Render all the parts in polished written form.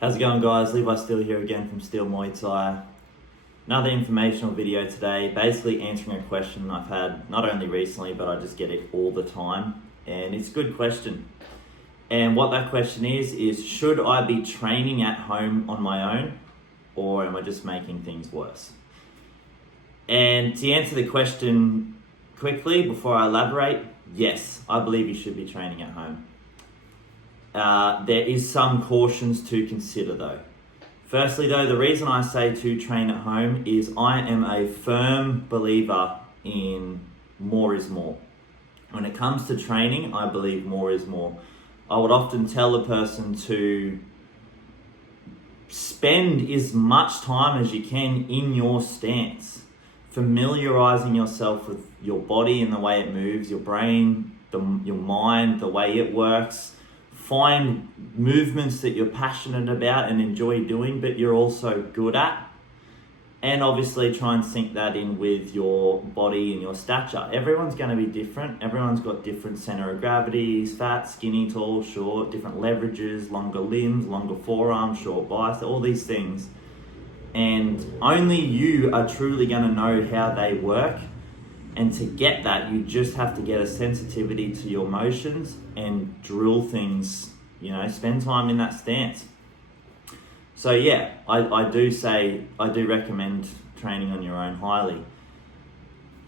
How's it going, guys? Levi Steele here again from Steele Muay Thai. Another informational video today, basically answering a question I've had not only recently, but I just get it all the time. And it's a good question. And what that question is should I be training at home on my own, or am I just making things worse? And to answer the question quickly before I elaborate, yes, I believe you should be training at home. There is some cautions to consider though. Firstly though, the reason I say to train at home is I am a firm believer in more is more. When it comes to training, I believe more is more. I would often tell a person to spend as much time as you can in your stance, familiarizing yourself with your body and the way it moves, your brain, your mind, the way it works. Find movements that you're passionate about and enjoy doing, but you're also good at. And obviously try and sync that in with your body and your stature. Everyone's going to be different. Everyone's got different center of gravity, fat, skinny, tall, short, different leverages, longer limbs, longer forearms, short bicep, all these things. And only you are truly going to know how they work. And to get that, you just have to get a sensitivity to your motions and drill things, spend time in that stance. So yeah, I do recommend training on your own highly.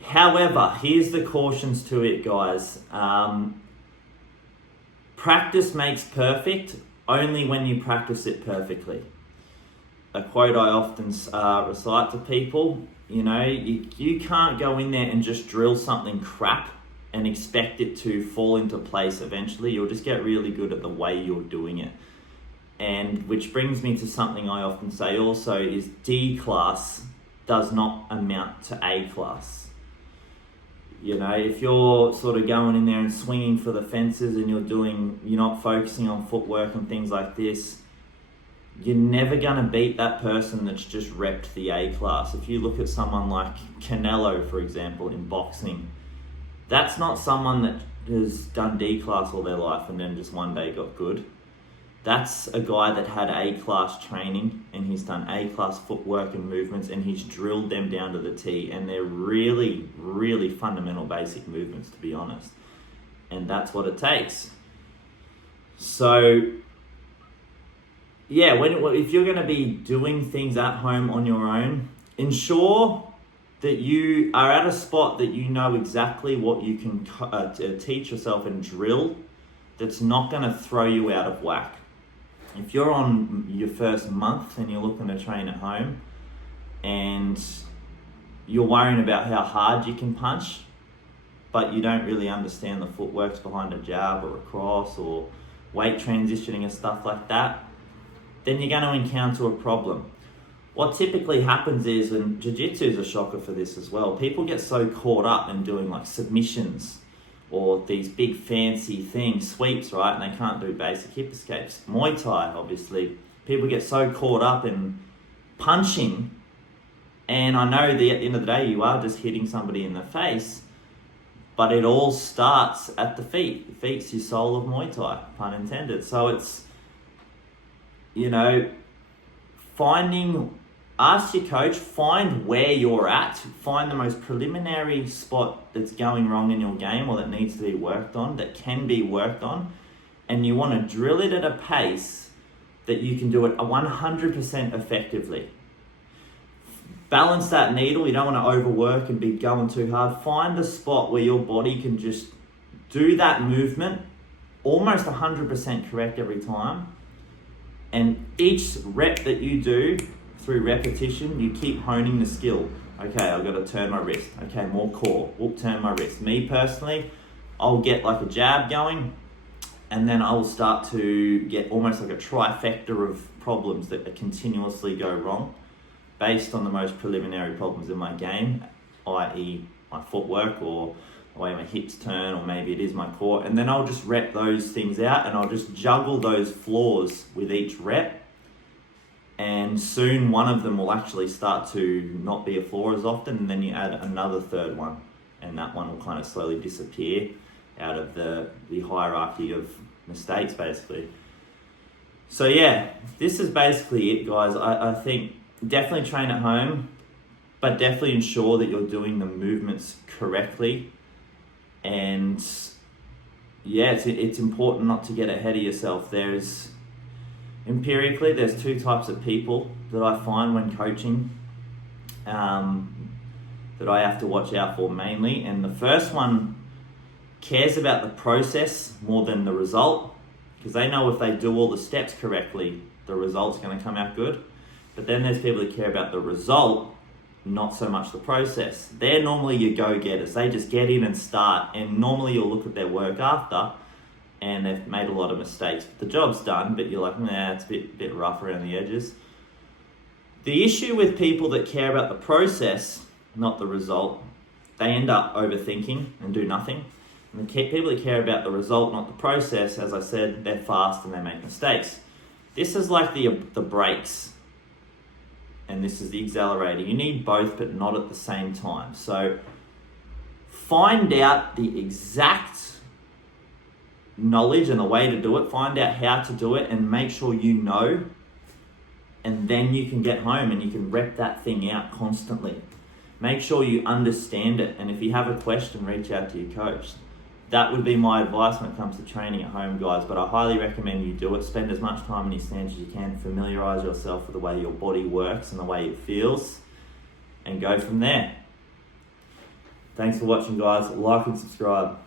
However, here's the cautions to it, guys. Practice makes perfect only when you practice it perfectly. A quote I often recite to people, you can't go in there and just drill something crap and expect it to fall into place eventually. You'll just get really good at the way you're doing it. And which brings me to something I often say also is D class does not amount to A class. If you're sort of going in there and swinging for the fences and you're not focusing on footwork and things like this, you're never going to beat that person that's just repped the A class. If you look at someone like Canelo, for example, in boxing, that's not someone that has done D class all their life and then just one day got good. That's a guy that had A class training and he's done A class footwork and movements and he's drilled them down to the T, and they're really, really fundamental basic movements, to be honest. And that's what it takes. So yeah, if you're going to be doing things at home on your own, ensure that you are at a spot that you know exactly what you can teach yourself and drill that's not going to throw you out of whack. If you're on your first month and you're looking to train at home and you're worrying about how hard you can punch, but you don't really understand the footworks behind a jab or a cross or weight transitioning and stuff like that, then you're going to encounter a problem. What typically happens is, and jiu-jitsu is a shocker for this as well, people get so caught up in doing like submissions or these big fancy things, sweeps, right? And they can't do basic hip escapes. Muay Thai, obviously, people get so caught up in punching, and I know that at the end of the day, you are just hitting somebody in the face, but it all starts at the feet. The feet's your soul of Muay Thai, pun intended. So it's, ask your coach, find where you're at, find the most preliminary spot that's going wrong in your game or that needs to be worked on, that can be worked on, and you want to drill it at a pace that you can do it 100% effectively. Balance that needle, you don't want to overwork and be going too hard. Find the spot where your body can just do that movement almost 100% correct every time. And each rep that you do through repetition, you keep honing the skill. Okay, I've got to turn my wrist. Okay, more core. Turn my wrist. Me personally, I'll get like a jab going, and then I will start to get almost like a trifecta of problems that continuously go wrong based on the most preliminary problems in my game, i.e. my footwork or the way my hips turn, or maybe it is my core, and then I'll just rep those things out and I'll just juggle those flaws with each rep, and soon one of them will actually start to not be a flaw as often, and then you add another third one and that one will kind of slowly disappear out of the hierarchy of mistakes basically. So yeah, this is basically it, guys. I think definitely train at home, but definitely ensure that you're doing the movements correctly. And yeah, it's important not to get ahead of yourself. Empirically, there's two types of people that I find when coaching that I have to watch out for mainly. And the first one cares about the process more than the result, because they know if they do all the steps correctly, the result's going to come out good. But then there's people that care about the result, not so much the process. They're normally your go-getters. They just get in and start, and normally you'll look at their work after and they've made a lot of mistakes. The job's done, but you're like, nah, it's a bit rough around the edges. The issue with people that care about the process, not the result, they end up overthinking and do nothing. And the people that care about the result, not the process, as I said, they're fast and they make mistakes. This is like the brakes, and this is the accelerator. You need both, but not at the same time. So find out the exact knowledge and the way to do it. Find out how to do it and make sure you know. And then you can get home and you can rep that thing out constantly. Make sure you understand it. And if you have a question, reach out to your coach. That would be my advice when it comes to training at home, guys. But I highly recommend you do it. Spend as much time in your stance as you can. Familiarize yourself with the way your body works and the way it feels. And go from there. Thanks for watching, guys. Like and subscribe.